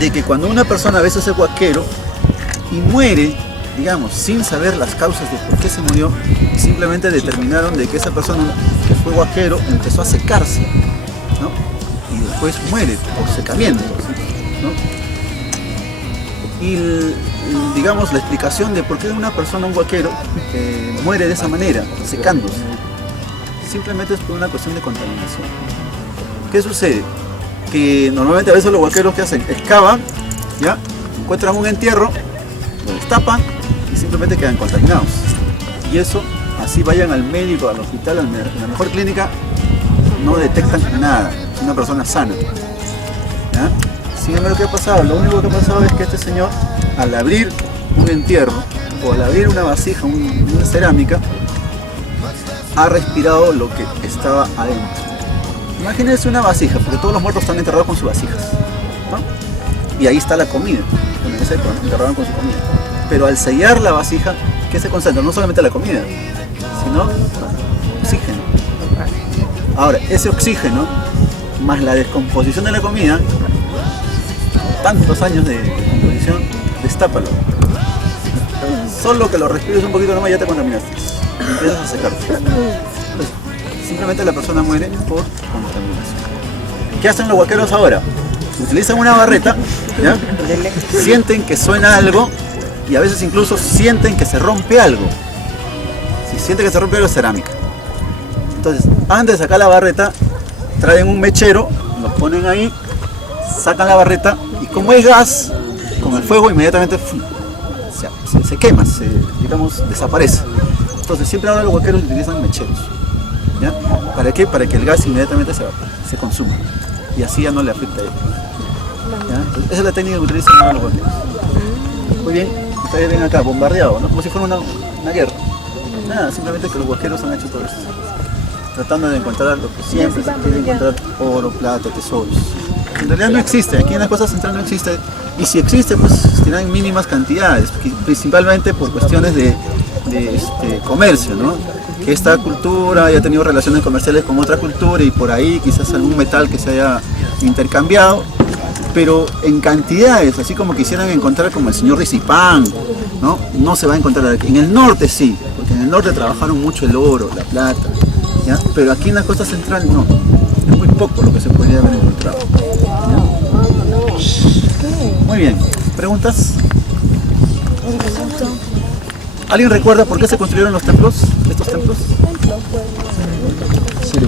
de que cuando una persona a veces es huaquero y muere, digamos, sin saber las causas de por qué se murió, simplemente determinaron de que esa persona que fue huaquero empezó a secarse, ¿no? Y después muere por secamiento, ¿no? Y digamos la explicación de por qué una persona, un huaquero, muere de esa manera, secándose, simplemente es por una cuestión de contaminación. ¿Qué sucede? Que normalmente a veces los huaqueros que hacen, excavan, ¿ya? Encuentran un entierro, lo destapan y simplemente quedan contaminados. Y eso, así vayan al médico, al hospital, a la mejor clínica, no detectan nada, es una persona sana, ¿ya? Sin embargo, ¿qué ha pasado? Lo único que ha pasado es que este señor, al abrir un entierro o al abrir una vasija, una cerámica, ha respirado lo que estaba adentro. Imagínense una vasija, porque todos los muertos están enterrados con sus vasijas, ¿no? Y ahí está la comida, en esa época, enterraban con su comida. Pero al sellar la vasija, ¿qué se concentra? No solamente la comida, sino oxígeno. Ahora, ese oxígeno, más la descomposición de la comida, tantos años de descomposición, destápalo. Solo que lo respires un poquito nomás ya te contaminaste. Empiezas a secarte. Simplemente la persona muere por contaminación. ¿Qué hacen los huaqueros ahora? Utilizan una barreta, ¿ya? Sienten que suena algo y a veces incluso sienten que se rompe algo. Si sienten que se rompe algo es cerámica. Entonces, antes de sacar la barreta, traen un mechero, lo ponen ahí, sacan la barreta y como es gas, con el fuego inmediatamente se quema, digamos, desaparece. Entonces siempre ahora los huaqueros utilizan mecheros, ¿ya? ¿Para qué? Para que el gas inmediatamente se consuma y así ya no le afecta a él, ¿ya? Entonces, esa es la técnica que utilizan ahora los huaqueros. Muy bien, ustedes ven acá, bombardeado, ¿no? Como si fuera una guerra. Nada, simplemente que los huaqueros han hecho todo esto, tratando de encontrar lo que siempre se quiere encontrar: oro, plata, tesoros. En realidad no existe, aquí en la costa central no existe, y si existe pues tienen mínimas cantidades, principalmente por cuestiones de comercio, ¿no? Que esta cultura haya tenido relaciones comerciales con otra cultura y por ahí quizás algún metal que se haya intercambiado, pero en cantidades, así como quisieran encontrar como el señor Risipán, ¿no? No se va a encontrar aquí. En el norte sí, porque en el norte trabajaron mucho el oro, la plata, ¿ya? Pero aquí en la costa central no, es muy poco lo que se podría haber encontrado, ¿ya? Muy bien, ¿preguntas? ¿Alguien recuerda por qué se construyeron los templos, estos templos?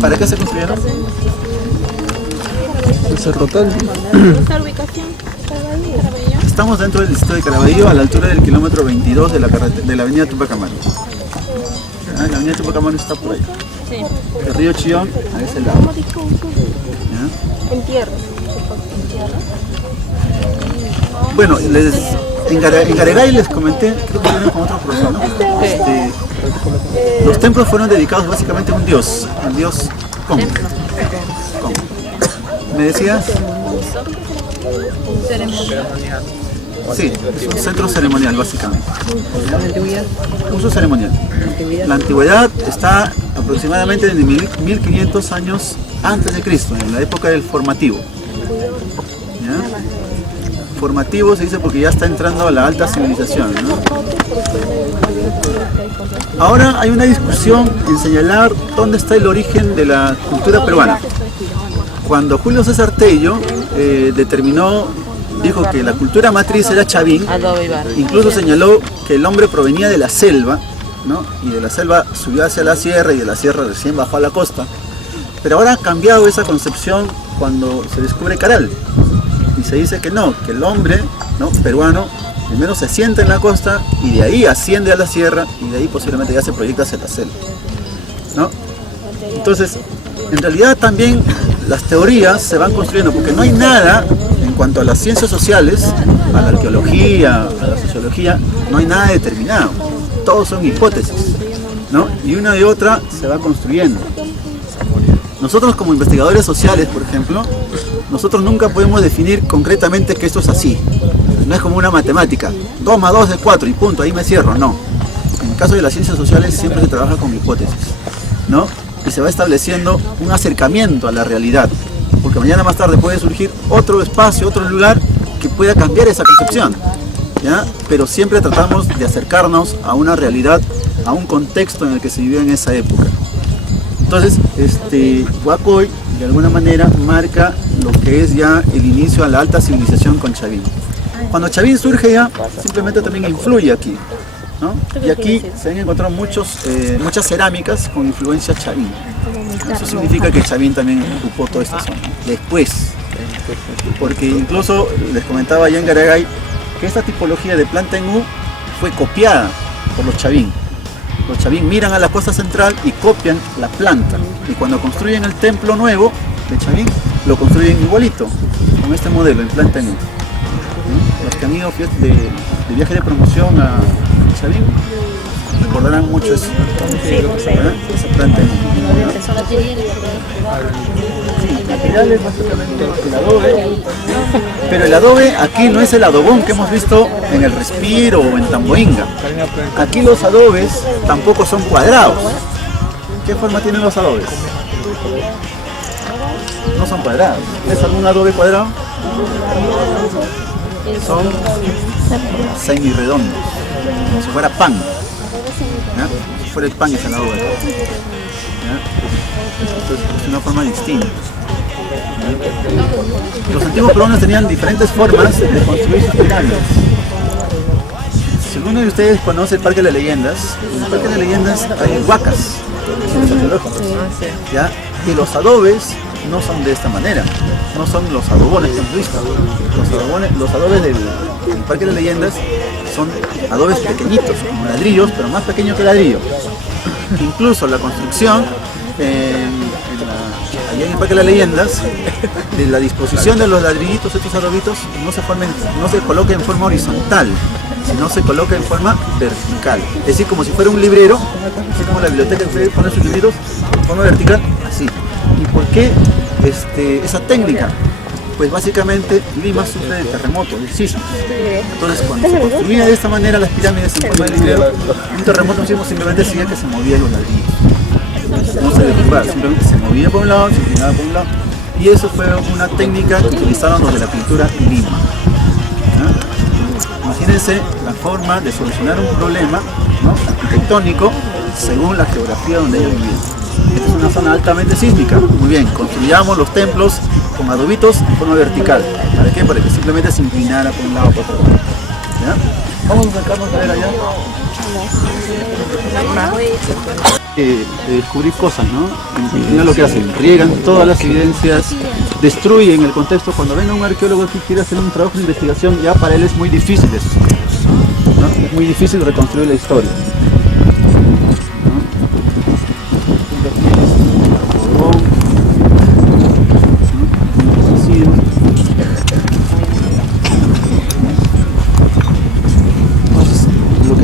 ¿Para qué se construyeron? Sacerdotal. ¿Esta ubicación? Estamos dentro del distrito de Caraballo, a la altura del kilómetro 22 de la avenida Tupac Amaru. La avenida Tupac Amaru está por ahí. Sí. El río Chillón a ese lado. ¿Ya? En tierra. Bueno, en Garegay les comenté, creo que vieron con otro profesor, ¿no? Los templos fueron dedicados básicamente a un dios, al dios Kong. ¿Me decías? Ceremonial. Sí, es un centro ceremonial básicamente. Uso ceremonial. La antigüedad está aproximadamente en 1500 años antes de Cristo, en la época del formativo. ¿Ya? Formativo se dice porque ya está entrando a la alta civilización, ¿no? Ahora hay una discusión en señalar dónde está el origen de la cultura peruana. Cuando Julio César Tello dijo que la cultura matriz era Chavín, incluso señaló que el hombre provenía de la selva, ¿no? Y de la selva subió hacia la sierra y de la sierra recién bajó a la costa. Pero ahora ha cambiado esa concepción cuando se descubre Caral. Y se dice que no, que el hombre, ¿no?, peruano primero se asienta en la costa y de ahí asciende a la sierra y de ahí posiblemente ya se proyecta hacia la selva, ¿no? Entonces, en realidad también las teorías se van construyendo porque no hay nada en cuanto a las ciencias sociales, a la arqueología, a la sociología, no hay nada determinado, todos son hipótesis, ¿no? Y una y otra se va construyendo. Nosotros como investigadores sociales, por ejemplo, nosotros nunca podemos definir concretamente que esto es así. No es como una matemática, 2 más 2 es 4 y punto, ahí me cierro, no. En el caso de las ciencias sociales siempre se trabaja con hipótesis, ¿no? Y se va estableciendo un acercamiento a la realidad, porque mañana más tarde puede surgir otro espacio, otro lugar que pueda cambiar esa concepción, ¿ya? Pero siempre tratamos de acercarnos a una realidad, a un contexto en el que se vivió en esa época. Entonces, Huacoy de alguna manera marca lo que es ya el inicio a la alta civilización con Chavín. Cuando Chavín surge ya, simplemente también influye aquí, ¿no? Y aquí se han encontrado muchas cerámicas con influencia chavín. Eso significa que Chavín también ocupó toda esta zona. Después, porque incluso les comentaba allá en Garagay que esta tipología de planta en U fue copiada por los Chavín. Los Chavín miran a la costa central y copian la planta. Y cuando construyen el templo nuevo de Chavín, lo construyen igualito, con este modelo, en planta en U. Los que han ido de viaje de promoción a Chavín recordarán mucho eso. Esa planta en U. Sí, materiales básicamente el adobe, pero el adobe aquí no es el adobón que hemos visto en el Respiro o en Tamboinga. Aquí los adobes tampoco son cuadrados. ¿Qué forma tienen los adobes? No son cuadrados. ¿Es algún adobe cuadrado? Son semirredondos, como si fuera pan. ¿Ya? Si fuera el pan es el adobe. ¿Ya? Entonces es una forma distinta. ¿Ya? Los antiguos peruanos tenían diferentes formas de construir sus pirámides. Si alguno de ustedes conoce el Parque de las Leyendas, en el Parque de las Leyendas hay huacas, ¿ya? Y los adobes no son de esta manera, no son los adobones que hemos visto. Los adobes del Parque de las Leyendas son adobes pequeñitos, como ladrillos, pero más pequeños que ladrillo. Incluso la construcción, allá en el Parque de las Leyendas, de la disposición de los ladrillitos, estos adobitos, no se coloca en forma horizontal, sino se coloca en forma vertical. Es decir, como si fuera un librero, así como la biblioteca que ustedes ponen sus libros, en forma vertical, así. ¿Y por qué esa técnica? Pues básicamente Lima sufre de terremotos, de sismos. Entonces cuando se construía de esta manera las pirámides en forma de librero, un terremoto simplemente hacía que se movían los ladrillos. No se derrumbaba, simplemente se movía por un lado, se inclinaba por un lado. Y eso fue una técnica que utilizaron los de la pintura en Lima. ¿Ya? Imagínense la forma de solucionar un problema, ¿no?, arquitectónico según la geografía donde ellos vivían. Esta es una zona altamente sísmica. Muy bien, construyamos los templos con adobitos en forma vertical. ¿Para qué? Para que simplemente se inclinara por un lado o por otro. ¿Ya? Vamos a acercarnos a ver allá. De descubrir cosas, ¿no? Mira lo que hacen, riegan todas las evidencias, destruyen el contexto. Cuando venga un arqueólogo que quiere hacer un trabajo de investigación, ya para él es muy difícil esto, ¿no? Es muy difícil reconstruir la historia.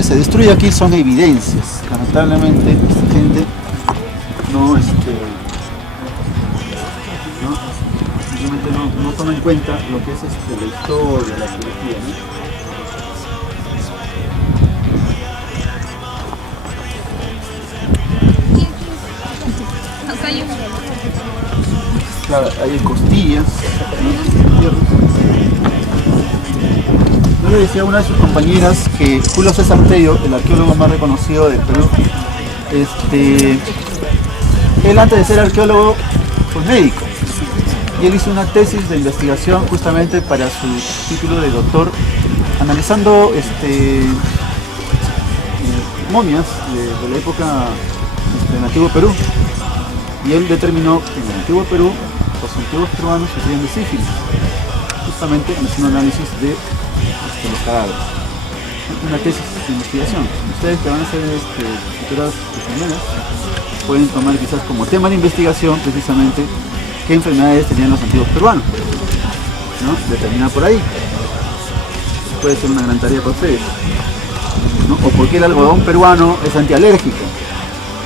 Se destruye aquí son evidencias. Lamentablemente esta gente simplemente no toma en cuenta lo que es la historia, la arqueología, ¿no? Claro, hay costillas, ¿no? Yo le decía a una de sus compañeras que Julio César Tello, el arqueólogo más reconocido del Perú, él antes de ser arqueólogo fue médico y él hizo una tesis de investigación justamente para su título de doctor, analizando momias de la época del antiguo Perú, y él determinó que en el antiguo Perú los antiguos peruanos sufrían de sífilis, justamente haciendo análisis de los cadáveres. Una tesis de investigación. Ustedes que van a hacer futuras enfermedades pueden tomar quizás como tema de investigación precisamente qué enfermedades tenían los antiguos peruanos, ¿no? Determinar por ahí. Puede ser una gran tarea para ustedes, ¿no? O por qué el algodón peruano es antialérgico,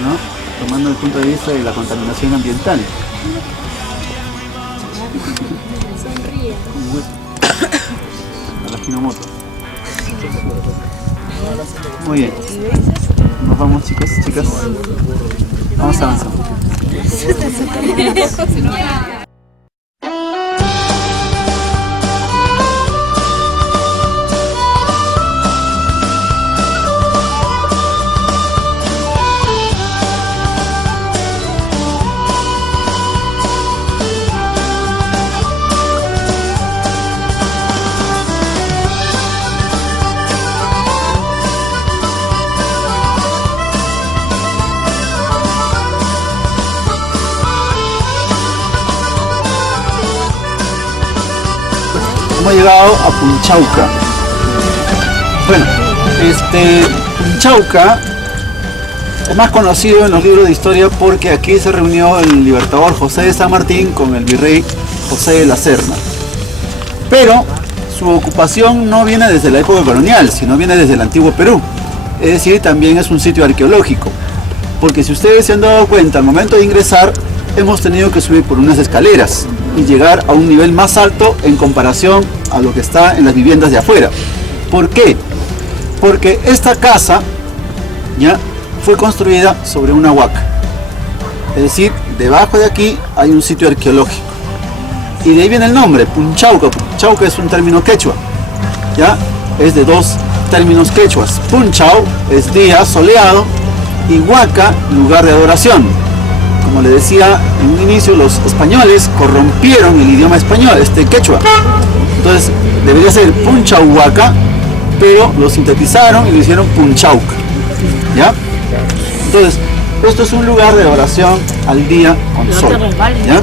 ¿no? Tomando el punto de vista de la contaminación ambiental. Hinomoto. Muy bien. Nos vamos, chicos, chicas. Vamos avanzando. hemos llegado a Punchauca. Bueno, Punchauca es más conocido en los libros de historia porque aquí se reunió el libertador José de San Martín con el virrey José de la Serna. Pero su ocupación no viene desde la época colonial, sino viene desde el antiguo Perú. Es decir, también es un sitio arqueológico. Porque si ustedes se han dado cuenta, al momento de ingresar, hemos tenido que subir por unas escaleras y llegar a un nivel más alto en comparación a lo que está en las viviendas de afuera. ¿Por qué? Porque esta casa ya fue construida sobre una huaca. Es decir, debajo de aquí hay un sitio arqueológico. Y de ahí viene el nombre, Punchauca. Punchauca es un término quechua, ¿ya? Es de dos términos quechuas. Punchau es día soleado y huaca, lugar de adoración. Como le decía en un inicio, los españoles corrompieron el idioma español, quechua. Entonces debería ser Punchauhuaca, pero lo sintetizaron y lo hicieron Punchauca, ¿ya? Entonces, esto es un lugar de adoración al día con sol, ¿ya?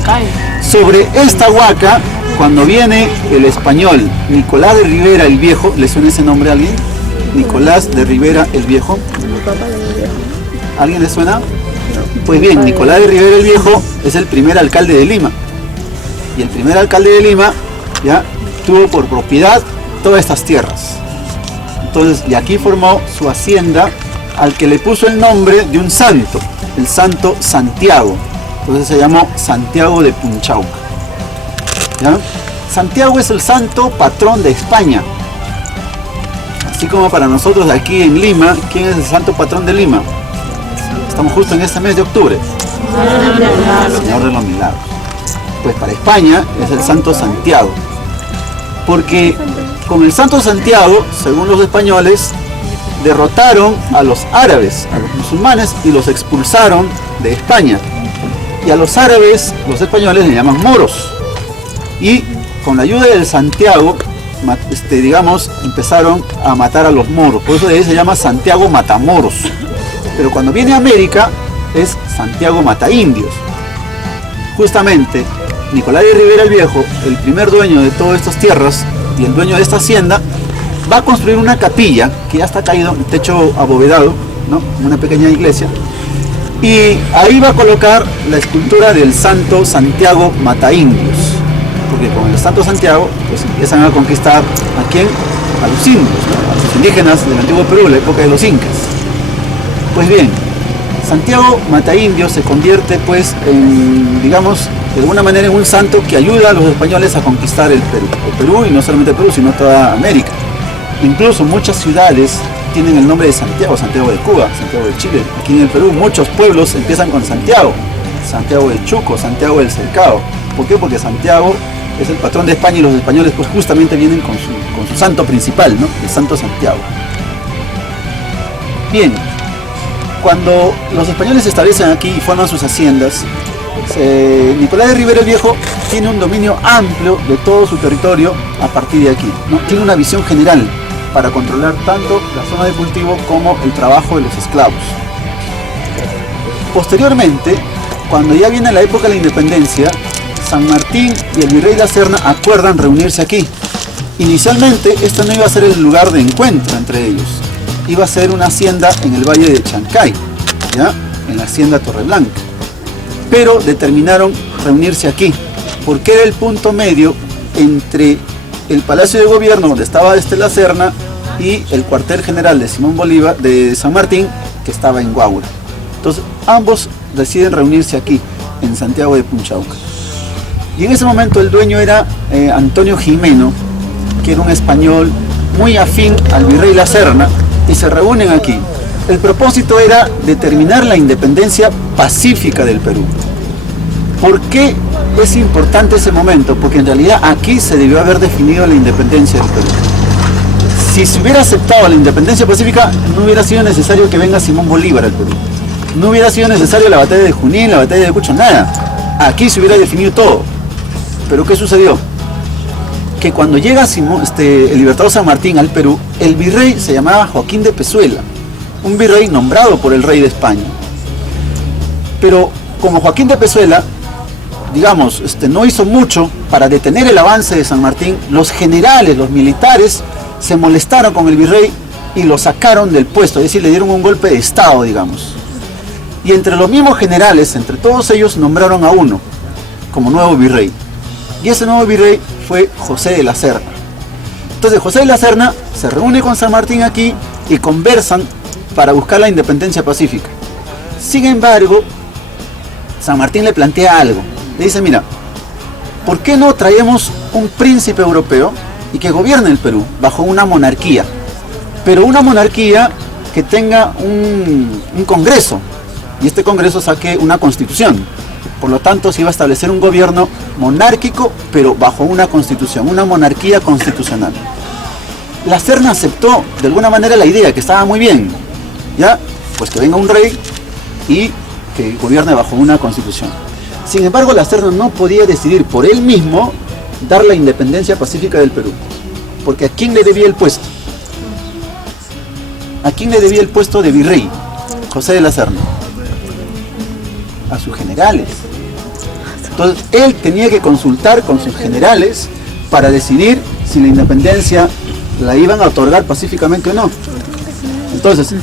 Sobre esta huaca, cuando viene el español Nicolás de Rivera el Viejo, ¿le suena ese nombre a alguien? Nicolás de Rivera el Viejo. ¿Alguien le suena? Pues bien, Nicolás de Rivera el Viejo es el primer alcalde de Lima. Y el primer alcalde de Lima ya tuvo por propiedad todas estas tierras. Entonces, y aquí formó su hacienda al que le puso el nombre de un santo, el santo Santiago. Entonces se llamó Santiago de Punchauca, ¿ya? Santiago es el santo patrón de España. Así como para nosotros aquí en Lima, ¿quién es el santo patrón de Lima? Estamos justo en este mes de octubre. Señor de los Milagros. Pues para España es el santo Santiago. Porque con el santo Santiago, según los españoles, derrotaron a los árabes, a los musulmanes, y los expulsaron de España. Y a los árabes, los españoles le llaman moros. Y con la ayuda del Santiago, digamos, empezaron a matar a los moros. Por eso de ahí se llama Santiago Matamoros. Pero cuando viene a América, es Santiago Mataindios. Justamente, Nicolás de Rivera el Viejo, el primer dueño de todas estas tierras y el dueño de esta hacienda, va a construir una capilla que ya está caído, el techo abovedado, ¿no? Una pequeña iglesia. Y ahí va a colocar la escultura del santo Santiago Mataindios, porque con el santo Santiago pues empiezan a conquistar ¿a quién? A los indios, ¿no? A los indígenas del antiguo Perú, la época de los incas. Pues bien, Santiago Mataindios se convierte pues en, digamos, de alguna manera en un santo que ayuda a los españoles a conquistar el Perú, y no solamente el Perú, sino toda América. Incluso muchas ciudades tienen el nombre de Santiago, Santiago de Cuba, Santiago de Chile. Aquí en el Perú muchos pueblos empiezan con Santiago, Santiago de Chuco, Santiago del Cercado. ¿Por qué? Porque Santiago es el patrón de España y los españoles pues justamente vienen con su santo principal, ¿no? El santo Santiago. Bien, cuando los españoles se establecen aquí y forman sus haciendas, Nicolás de Rivera el Viejo tiene un dominio amplio de todo su territorio a partir de aquí, ¿no? Tiene una visión general para controlar tanto la zona de cultivo como el trabajo de los esclavos. Posteriormente, cuando ya viene la época de la independencia, San Martín y el virrey de la Serna acuerdan reunirse aquí. Inicialmente, este no iba a ser el lugar de encuentro entre ellos, iba a ser una hacienda en el valle de Chancay, ¿ya? En la hacienda Torreblanca. Pero determinaron reunirse aquí, porque era el punto medio entre el Palacio de Gobierno, donde estaba la Serna, y el cuartel general de Simón Bolívar, de San Martín, que estaba en Guaura. Entonces, ambos deciden reunirse aquí, en Santiago de Punchauca. Y en ese momento el dueño era Antonio Gimeno, que era un español muy afín al virrey de la Serna, y se reúnen aquí. El propósito era determinar la independencia pacífica del Perú. ¿Por qué es importante ese momento? Porque en realidad aquí se debió haber definido la independencia del Perú. Si se hubiera aceptado la independencia pacífica, no hubiera sido necesario que venga Simón Bolívar al Perú. No hubiera sido necesario la batalla de Junín, la batalla de Ayacucho, nada. Aquí se hubiera definido todo. Pero ¿qué sucedió? Que cuando llega el libertador San Martín al Perú, el virrey se llamaba Joaquín de Pezuela, un virrey nombrado por el rey de España. Pero como Joaquín de Pezuela digamos, no hizo mucho para detener el avance de San Martín, los generales, los militares, se molestaron con el virrey y lo sacaron del puesto, es decir, le dieron un golpe de estado, digamos. Y entre los mismos generales, entre todos ellos, nombraron a uno como nuevo virrey. Y ese nuevo virrey fue José de la Serna. Entonces José de la Serna se reúne con San Martín aquí y conversan para buscar la independencia pacífica. Sin embargo, San Martín le plantea algo. Le dice, mira, ¿por qué no traemos un príncipe europeo y que gobierne el Perú bajo una monarquía? Pero una monarquía que tenga un congreso, y este congreso saque una constitución. Por lo tanto, se iba a establecer un gobierno monárquico, pero bajo una constitución, una monarquía constitucional. La Serna aceptó de alguna manera la idea, que estaba muy bien, ¿ya? Pues que venga un rey y que gobierne bajo una constitución. Sin embargo, la Serna no podía decidir por él mismo dar la independencia pacífica del Perú. Porque ¿a quién le debía el puesto? ¿A quién le debía el puesto de virrey? José de la Serna. A sus generales. Entonces, él tenía que consultar con sus generales para decidir si la independencia la iban a otorgar pacíficamente o no. Entonces,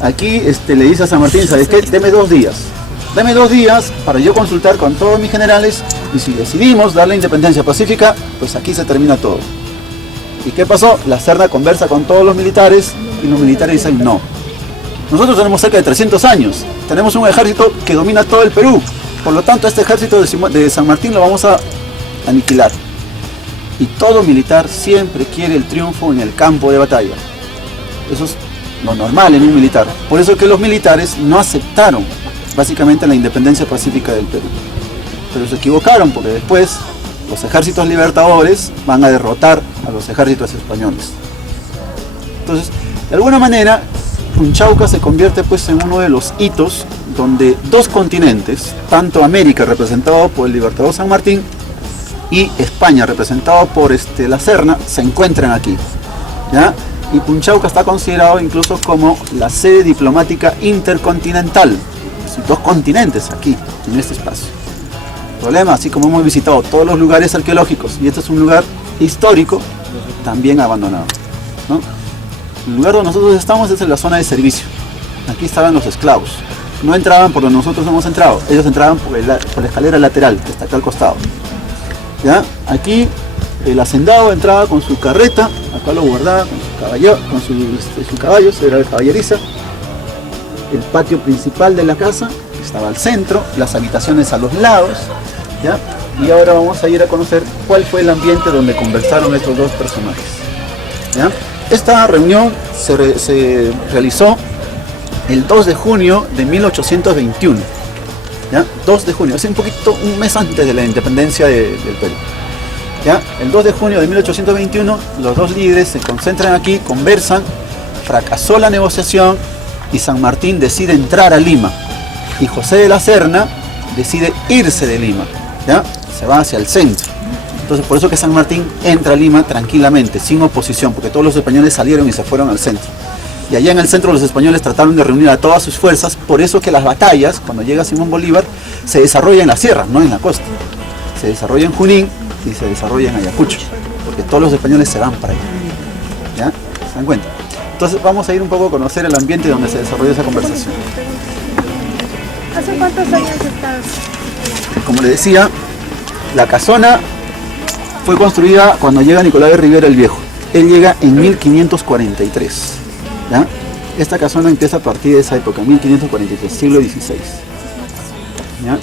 aquí le dice a San Martín, ¿sabes qué? Deme 2 días. Dame 2 días para yo consultar con todos mis generales y si decidimos dar la independencia pacífica, pues aquí se termina todo. ¿Y qué pasó? La Serna conversa con todos los militares y los militares dicen no. Nosotros tenemos cerca de 300 años, tenemos un ejército que domina todo el Perú, por lo tanto este ejército de San Martín lo vamos a aniquilar. Y todo militar siempre quiere el triunfo en el campo de batalla. Eso es lo normal en un militar. Por eso es que los militares no aceptaron básicamente la independencia pacífica del Perú. Pero se equivocaron porque después los ejércitos libertadores van a derrotar a los ejércitos españoles. Entonces, de alguna manera, Punchauca se convierte pues en uno de los hitos donde 2 continentes, tanto América representado por el libertador San Martín y España representado por la Serna, se encuentran aquí, ¿ya? Y Punchauca está considerado incluso como la sede diplomática intercontinental. Son 2 continentes aquí, en este espacio. El problema, así como hemos visitado todos los lugares arqueológicos, y este es un lugar histórico, también abandonado, ¿no? El lugar donde nosotros estamos es en la zona de servicio. Aquí estaban los esclavos. No entraban por donde nosotros hemos entrado, ellos entraban por la escalera lateral, que está acá al costado. ¿Ya? Aquí el hacendado entraba con su carreta, acá lo guardaba con sus caballos, era caballeriza. El patio principal de la casa estaba al centro, las habitaciones a los lados, ¿ya? Y ahora vamos a ir a conocer cuál fue el ambiente donde conversaron estos 2 personajes, ¿ya? Esta reunión se realizó el 2 de junio de 1821, ¿ya? 2 de junio, es un mes antes de la independencia del Perú, ¿ya? El 2 de junio de 1821 los 2 líderes se concentran aquí, conversan, fracasó la negociación y San Martín decide entrar a Lima y José de la Serna decide irse de Lima, ¿ya? Se va hacia el centro. Entonces por eso que San Martín entra a Lima tranquilamente, sin oposición, porque todos los españoles salieron y se fueron al centro. Y allá en el centro los españoles trataron de reunir a todas sus fuerzas, por eso que las batallas, cuando llega Simón Bolívar, se desarrollan en la sierra, no en la costa. Se desarrolla en Junín y se desarrolla en Ayacucho, porque todos los españoles se van para allá. ¿Ya? ¿Se dan cuenta? Entonces vamos a ir un poco a conocer el ambiente donde se desarrolló esa conversación. ¿Hace cuántos años estás? Como le decía, la casona fue construida cuando llega Nicolás de Rivera el Viejo. Él llega en 1543. ¿Ya? Esta casona empieza a partir de esa época, 1543, siglo XVI. ¿Ya?